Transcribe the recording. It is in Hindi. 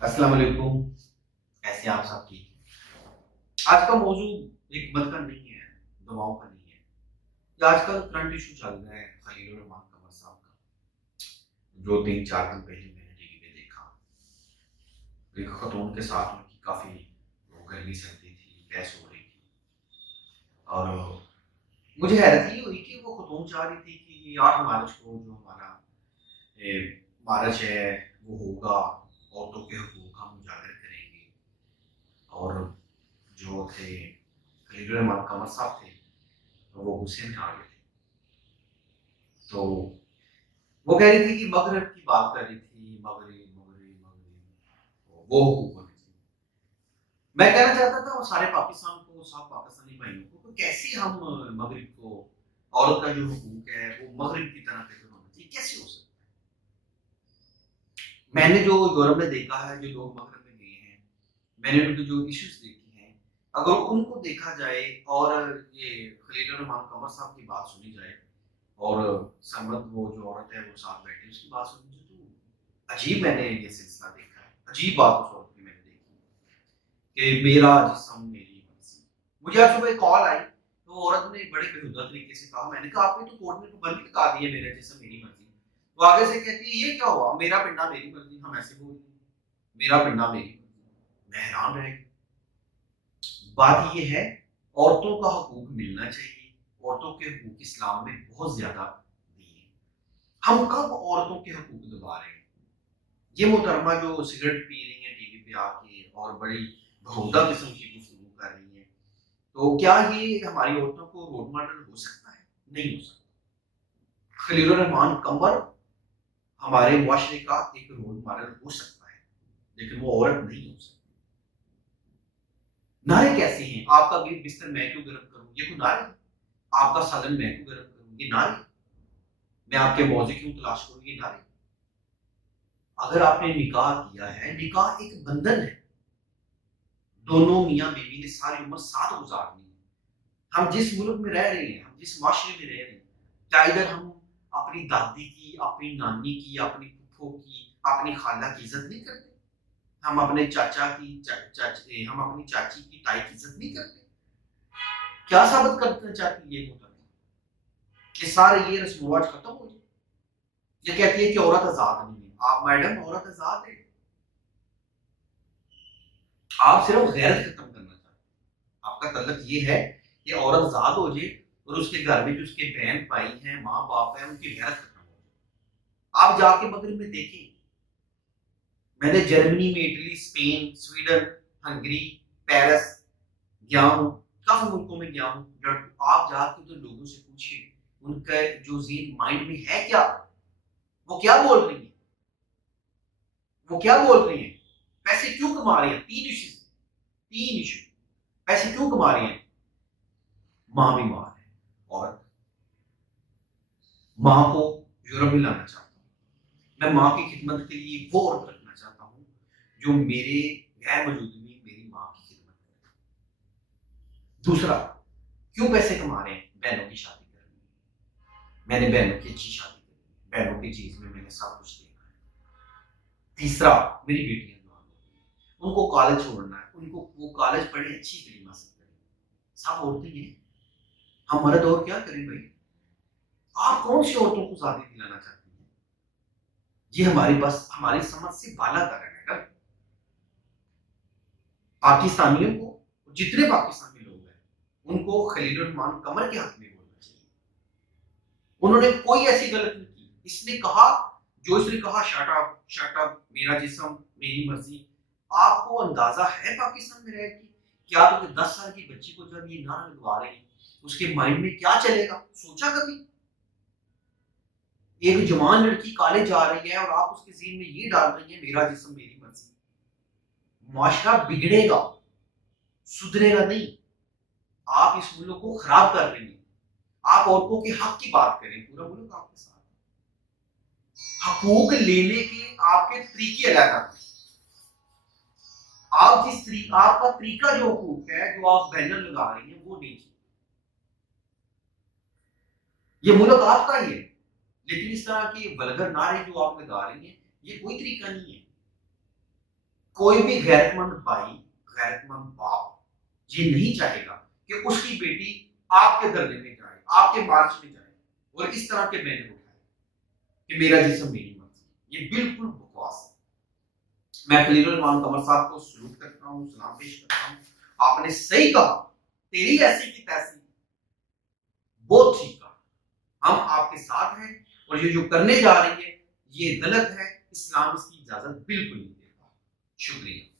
अस्सलाम वालेकुम। ऐसे आप सब ठीक हैं? आज का मौजू एक मत का नहीं है, दवाओं का नहीं है। ये आजकल करंट इशू चल रहा है खलील रहमान कमर साहब का, जो 3-4 दिन पहले मैंने टीवी पे देखा। एक खतून के साथ उनकी काफी गर्मी सर्दी थी, बहस हो रही थी और मुझे हैरत ये हुई कि वो खतून चाह रही थी कि 8 मार्च को जो हमारा मार्च है वो होगा, औरतों के हकूक हम उजागर करेंगे। और जो थे खलील रहमान कमर साहब थे, तो वो गुस्से में आ गए थे। तो वो कह रही थी कि मगरब की बात कर रही थी, मगरब मगरब मगरब वो हुकूक होने चाहिए। मैं कहना चाहता था वो सारे पाकिस्तान को, सब पाकिस्तानी भाइयों को, कि कैसे हम मगरब को, औरत का जो हुकूक है वो मगरब की तरह कैसे होना चाहिए, कैसे हो सकता है। मैंने जो यूरोप में देखा है, जो लोग मगरब में गए हैं, मैंने उनके जो इश्यूज देखे हैं, अगर उनको देखा जाए और ये खलील रहमान कमर साहब की बात सुनी जाए और समर्थ वो जो औरत है वो साथ बैठी उसकी बात सुनी जाए, तो अजीब मैंने ये सिलसिला देखा है। अजीब बात उस औरत की मैंने देखी कि मेरा जिस्म मेरी मर्जी। मुझे आज सुबह कॉल आई तो औरत ने बड़े बेहुदा तरीके से कहा, मैंने कहा आपने तो कोर्ट में पाबंदी लगा दी है, मेरा जिस्म मेरी मर्जी। वो आगे से कहती है ये क्या हुआ, मेरा पिंडा मेरी मर्जी। हम ऐसे बोल रहे हैं, मेरा पिंडा मेरी मर्जी। मैं हैरान रह गई। बात ये है, औरतों का हकूक मिलना चाहिए। औरतों के हकूक इस्लाम में बहुत ज्यादा दिए। हम कब औरतों के हकूक दबा रहे हैं? ये मोहतरमा जो सिगरेट पी रही है टीवी पे आके और बड़ी बहुदा किस्म की गुफ्तगू कर रही है, तो क्या ये हमारी औरतों को रोल मॉडल हो सकता है? नहीं हो सकता। खलील रहमान कमर हमारे मुआशरे का एक रोल मॉडल हो सकता है, लेकिन वो औरत नहीं हो सकती। नारे कैसे हैं, आपका बिस्तर मैं क्यों गर्म करूं, ये कोई नारे? आपका साधन मैं क्यों गर्म करूं, ये नारे? मैं आपके मौजे क्यों तलाश करूं, ये नारे? अगर आपने निकाह किया है, निकाह एक बंधन है। दोनों मियाँ बीवी ने सारी उम्र साथ गुजारनी है। हम जिस मुल्क में रह रहे हैं, हम जिस माशरे में रह रहे हैं, क्या इधर हम अपनी दादी की, अपनी नानी की, अपनी फूफो की, अपनी खाला की इज्जत नहीं करते? हम अपने चाचा की हम अपनी चाची की, ताई की इज्जत नहीं करते? क्या साबित करना चाहती है ये मोहतरमा? कि सारे ये रस्म रिवाज खत्म हो जाए? ये कहती है कि औरत आजाद नहीं है। आप मैडम, औरत आजाद है। आप सिर्फ गैरत खत्म करना चाहते हैं। आपका तलब ये है कि औरत आजाद हो जाए और उसके घर में जो उसके बहन भाई हैं, माँ बाप हैं, उनकी गैरत खत्म हो जाए। आप जाके मगरब में देखें, मैंने जर्मनी में, Italy, Spain, Sweden, Hungary, Paris गया हूँ, काफी मुल्कों में गया हूँ। आप जाके तो लोगों से पूछिए उनका जो जीन माइंड में है क्या, वो क्या बोल रही है, वो क्या बोल रही है। पैसे क्यों कमा रही है? तीन इशू। पैसे क्यों कमा रही है? मां बीमार है, औरत। मां को यूरोप में लाना चाहता हूँ। मैं मां की खिदमत के लिए वो औरत रखना चाहता हूँ जो मेरे गैर मौजूदगी में मेरी मां की खिदमत करे। दूसरा, क्यों पैसे कमा रहे हैं? बहनों की शादी करनी है। मैंने बहनों की अच्छी शादी करी, बहनों की चीज में मैंने सब कुछ देखा है। तीसरा, मेरी बेटियां जवान हो गई हैं, उनको कॉलेज छोड़ना है, उनको वो कॉलेज पढ़े, अच्छी कलीमा से पढ़े। सब औरतें हैं, हम मर्द और क्या करें भाई? आप कौन सी औरतों को शादी दिलाना चाहती हैं? ये हमारी बस, हमारी समझ से बाला कर है मैडम। पाकिस्तानियों को, जितने पाकिस्तानी लोग हैं, उनको खलील रहमान कमर के हक में बोलना चाहिए। उन्होंने कोई ऐसी गलत नहीं की। इसने कहा, जो इसने कहा, शट अप शट अप, मेरा जिस्म मेरी मर्जी। आपको अंदाजा है पाकिस्तान में रह के क्या, तो 10 साल की बच्ची को जब ये नारा लगवा रहे हैं, उसके माइंड में क्या चलेगा? सोचा कभी? एक जवान लड़की कॉलेज जा रही है और आप उसके ज़हन में ये डाल रही है मेरा जिस्म मेरी मर्जी। मुआशरा बिगड़ेगा, सुधरेगा नहीं। आप इस मुल्क को खराब कर रही हैं। आप औरतों के हक की बात करें, पूरा मुल्क आपके साथ। हकूक लेने के आपके तरीके अलग हैं। आप जिस तरीका, आपका तरीका जो हकूक है, जो आप बैनर लगा रही हैं, वो नहीं चाहिए। ये मुल्क आपका ही है, लेकिन इस तरह के वल्गर नारे जो आप लगा रही हैं, ये कोई तरीका नहीं है। कोई भी गैरतमंद भाई, गैरतमंद बाप ये नहीं चाहेगा कि उसकी बेटी आपके धरने में जाए, आपके मार्च में जाए और इस तरह के बैनर उठाए कि मेरा जिस्म मेरी मर्जी। ये बिल्कुल बकवास है। मैं खलीलुर रहमान कमर साहब को सलूट करता हूँ, सलाम पेश करता हूँ। आपने सही कहा, तेरी ऐसी की तैसी, बहुत ठीक कहा, हम आपके साथ हैं और ये जो करने जा रही है ये गलत है, इस्लाम इसकी इजाजत बिल्कुल नहीं देता। शुक्रिया।